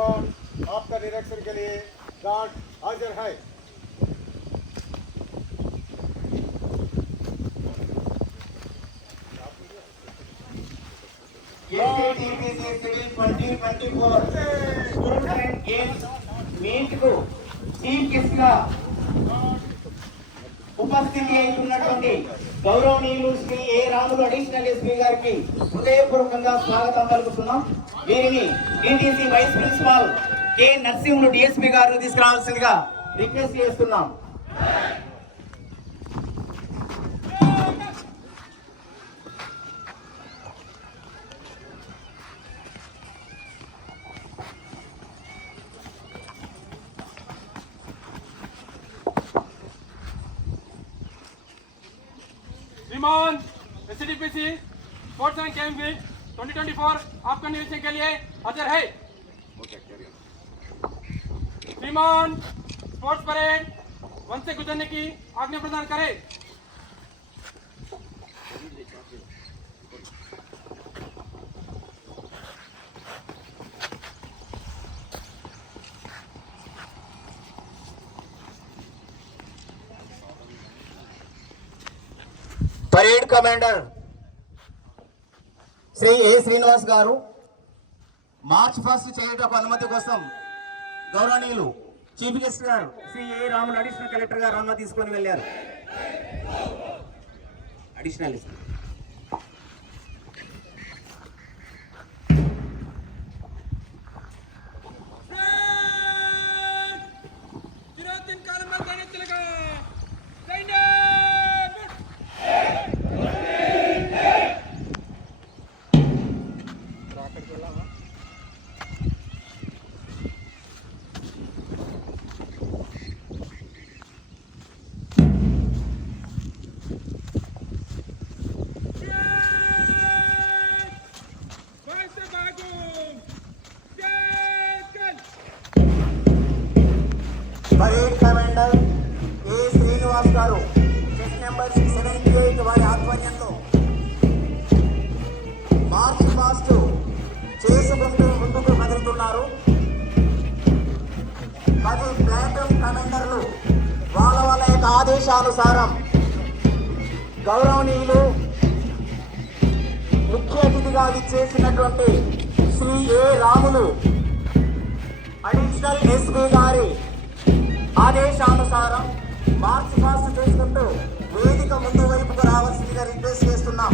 श्रीमान आपका निरीक्षण के लिए गार्ड हाजिर है। SATPC Civil 2024 Student Games Meet को चीफ गेस्ट గా ఉపస్థితి అయినటువంటి గౌరవనీయులు Shri A Ramulu additional SP గారికి హృదయపూర్వకంగా స్వాగతం పలుకుతున్నాం. వీరిని DTC vice principal K Narsimhulu DSP గారు తీసుకురావాల్సిందిగా రిక్వెస్ట్ చేస్తున్నాం. श्रीमान STPC sports and game week 2024 आपका निरीक्षण के लिए हाजिर है। श्रीमान स्पोर्ट्स परेड वन से गुजरने की आज्ञा प्रदान करें। పరేడ్ కమాండర్ శ్రీ ఏ శ్రీనివాస్ గారు మార్చ్ ఫస్ట్ చేయటకు అనుమతి కోసం గౌరవనీయులు చీఫ్ గెస్ట్ గారు Shri A Ramulu additional collector గారు అనుమతి తీసుకొని వెళ్ళారు. అడిషనల్ పరేడ్ కమాండర్ ఏ శ్రీనివాస్ గారు చెక్ నెంబర్ 78 వారి ఆధ్వర్యంలో మార్చ్ పాస్ట్ చేసుకుంటూ ముందుకు కదులుతున్నారు. 10 ప్లాటూన్ కమాండర్లు వాళ్ళ యొక్క ఆదేశానుసారం గౌరవనీయులు ముఖ్య అతిథిగా విచ్చేసినటువంటి Shri A Ramulu additional SP గారి ఆదేశానుసారం మార్చ్ పాస్ట్ చేసుకుంటూ వేదిక ముందు వైపుకు రావాల్సిందిగా రిక్వెస్ట్ చేస్తున్నాం.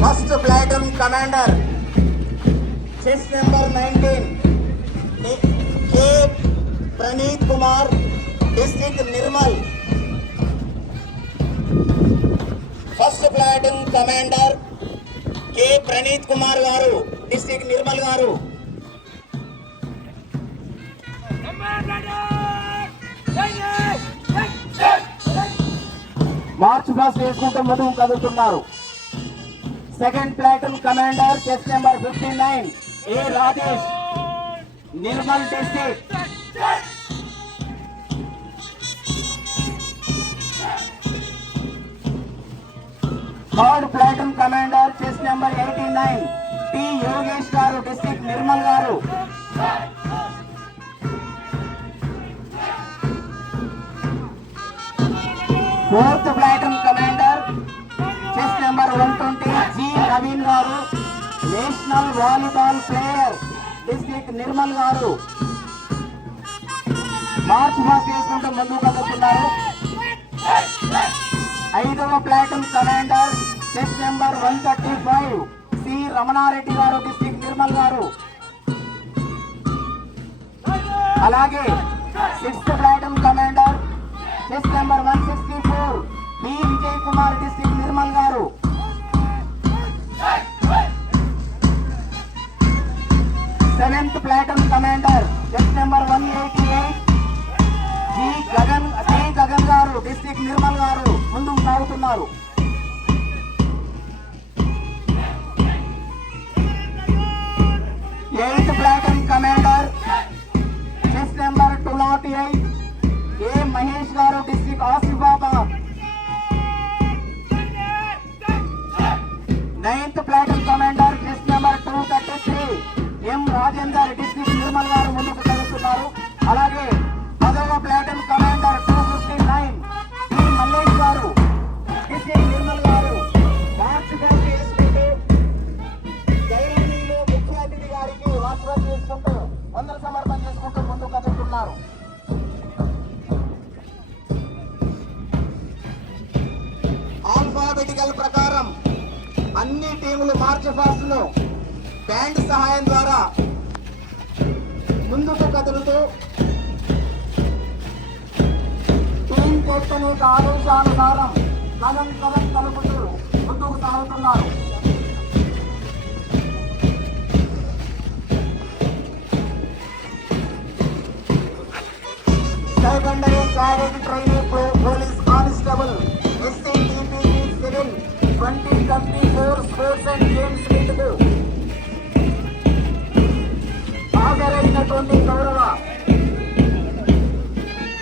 First platoon commander chest number 19 K Praneeth Kumar district Nirmal. First platoon commander K Praneeth Kumar గారు డిస్ట్రిక్ట్ నిర్మల్ గారు. మార్చ్ పాస్ట్ చేసుకుంటూ ముందుకు కదులుతున్నారు. Second platoon commander chest number 59 A Rajesh Nirmal district. Third platoon commander chest number 89 T Yogesh గారు డిస్ట్రిక్ట్ నిర్మల్ గారు. Fourth platoon commander chest number 120 G Naveen గారు national volleyball player district Nirmal గారు. March past చేసుకుంటూ ముందుకు కదులుతున్నారు. 5వ platoon commander chest number 135 C Ramanareddy గారు district Nirmal గారు. అలాగే 6th platoon commander chest number 164 B Vijay Kumar district Nirmal గారు. 7th platoon commander chest number 188 G Gagan గారు డిస్ట్రిక్ట్ నిర్మల్ గారు ముందుకు సాగుతున్నారు. 8th platoon commander chest number 208 A Mahesh గారు district Asifabad. 9th platoon commander dress number 233 M Rajender district Nirmal గారు ముందుకు కలుస్తున్నారు. అలాగే 10వ ప్లాటూన్ కమాండర్ 259 డి మల్లేష్ గారు డిస్ట్రిక్ట్ నిర్మల్ గారు మార్చ్ ఫాస్ట్ చేసుకుంటూ గౌరవనీయులు ముఖ్య అతిథి గారికి వార్షికోత్సవం చేసుకుంటూ వందన సమర్పణ చేసుకుంటూ ముందుకు కదులుతున్నారు. ఆల్ఫాబెటికల్ ప్రకారం అన్ని టీములు మార్చ్ ఫాస్ట్ ను బ్యాండ్ సహాయం ద్వారా ముందుకు కదులుతూ టీం కెప్టెన్ యొక్క ఆదేశానుసారం కలం కలుపుతూ ముందుకు సాగుతున్నారు. Secondary cadet training police constable SCTPC civil 2024 sports and games meet కు హాజరైనటువంటి గౌరవ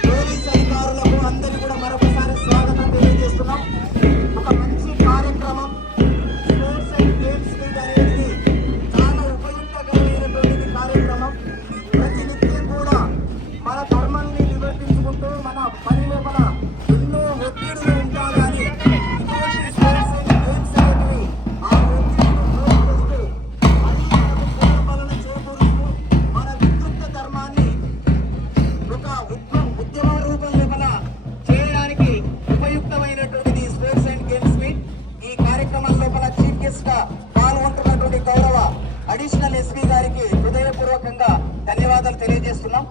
పోలీస్ అధికారులకు అందరికీ కూడా మరొకసారి స్వాగతం తెలియజేస్తున్నాం. ఒక మంచి కార్యక్రమం స్పోర్ట్స్ అండ్ గేమ్స్ మీట్ అనేది చాలా ఉపయుక్తకరమైనటువంటి కార్యక్రమం. ప్రతినిత్యం కూడా మన ధర్మాన్ని నిర్వర్తించుకుంటూ మన పని లోపల ఎన్నో ఒత్తిడులు ఉంటారు. కానీ ఇటువంటి స్పోర్ట్స్ అండ్ గేమ్స్ అనేవి ఆ ఒత్తిడిని దూరం చేస్తూ అది మనకు పునఃపాలన చేకూరుస్తూ మన విద్యుత్ ధర్మాన్ని ఒక ఉద్యమ రూపం లోపల చేయడానికి ఉపయుక్తమైనటువంటిది స్పోర్ట్స్ అండ్ గేమ్స్ మీట్. ఈ కార్యక్రమం లోపల చీఫ్ గెస్ట్ గా పాల్గొంటున్నటువంటి గౌరవ అడిషనల్ ఎస్పీ గారికి హృదయపూర్వకంగా ధన్యవాదాలు తెలియజేస్తున్నాం.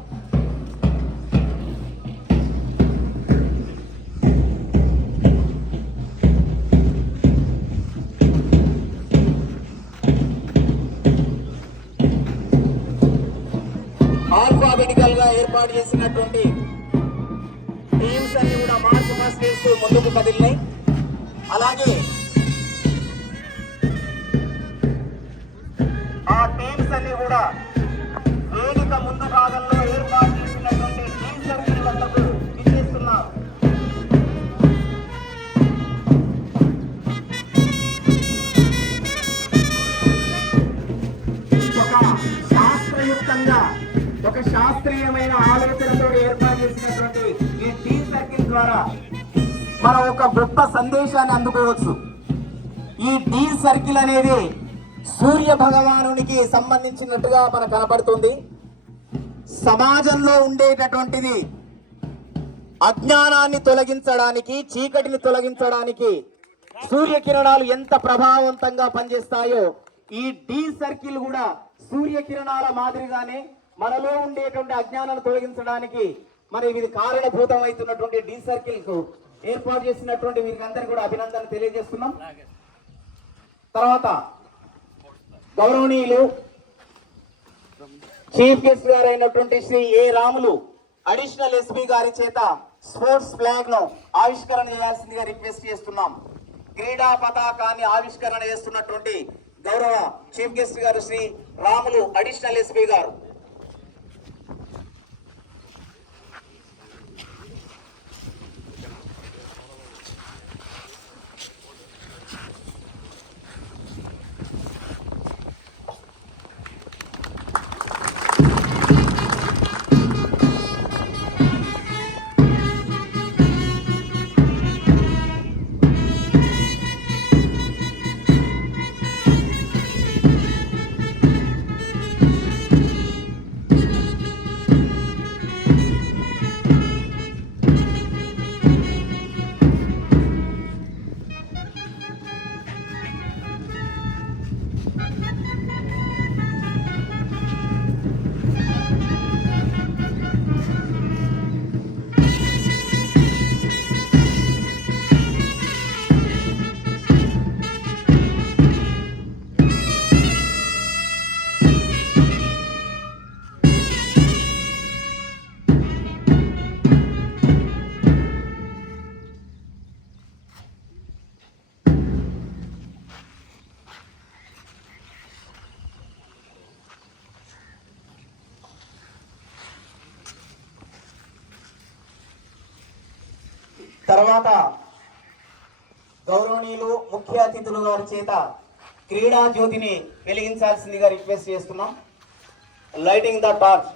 ఆల్ఫాబెటికల్ గా ఏర్పాటు చేసినటువంటి టీమ్స్ అన్ని కూడా మార్చ్ పాస్ చేస్తూ ముందుకు కదిలినాయి. అలాగే ఆ టీమ్స్ అన్ని కూడా వేదిక ముందు భాగంలో ఏర్పాటు చేసినటువంటి టీమ్ సర్కిల్ వద్దకు విచ్చేస్తున్నారు. ఒక శాస్త్రీయమైన ఆలోచనతో ఏర్పాటు చేసినటువంటి ఈ టీమ్ సర్కిల్ ద్వారా మనం ఒక గొప్ప సందేశాన్ని అందుకోవచ్చు. ఈ టీ సర్కిల్ అనేది సూర్య భగవానునికి సంబంధించినట్టుగా మనకు కనపడుతుంది. సమాజంలో ఉండేటటువంటిది అజ్ఞానాన్ని తొలగించడానికి, చీకటిని తొలగించడానికి సూర్యకిరణాలు ఎంత ప్రభావవంతంగా పనిచేస్తాయో ఈ డి సర్కిల్ కూడా సూర్యకిరణాల మాదిరిగానే మనలో ఉండేటువంటి అజ్ఞానాన్ని తొలగించడానికి మరి ఇది కారణభూతం అవుతున్నటువంటి డి సర్కిల్ కు ఏర్పాటు చేసినటువంటి వీరికి అందరికీ కూడా అభినందనలు తెలియజేస్తున్నాం. తర్వాత గౌరవనీయులు చీఫ్ గెస్ట్ గారు అయినటువంటి Shri A Ramulu additional SP గారి చేత స్పోర్ట్స్ ఫ్లాగ్ ను ఆవిష్కరణ చేయాల్సిందిగా రిక్వెస్ట్ చేస్తున్నాం. క్రీడా పతాకాన్ని ఆవిష్కరణ చేస్తున్నటువంటి గౌరవ చీఫ్ గెస్ట్ గారు శ్రీ రాములు అడిషనల్ ఎస్పీ గారు. తర్వాత గౌరవనీయులు ముఖ్య అతిథులు గారి చేత క్రీడా జ్యోతిని వెలిగించాల్సిందిగా రిక్వెస్ట్ చేస్తున్నాం. Lighting the torch.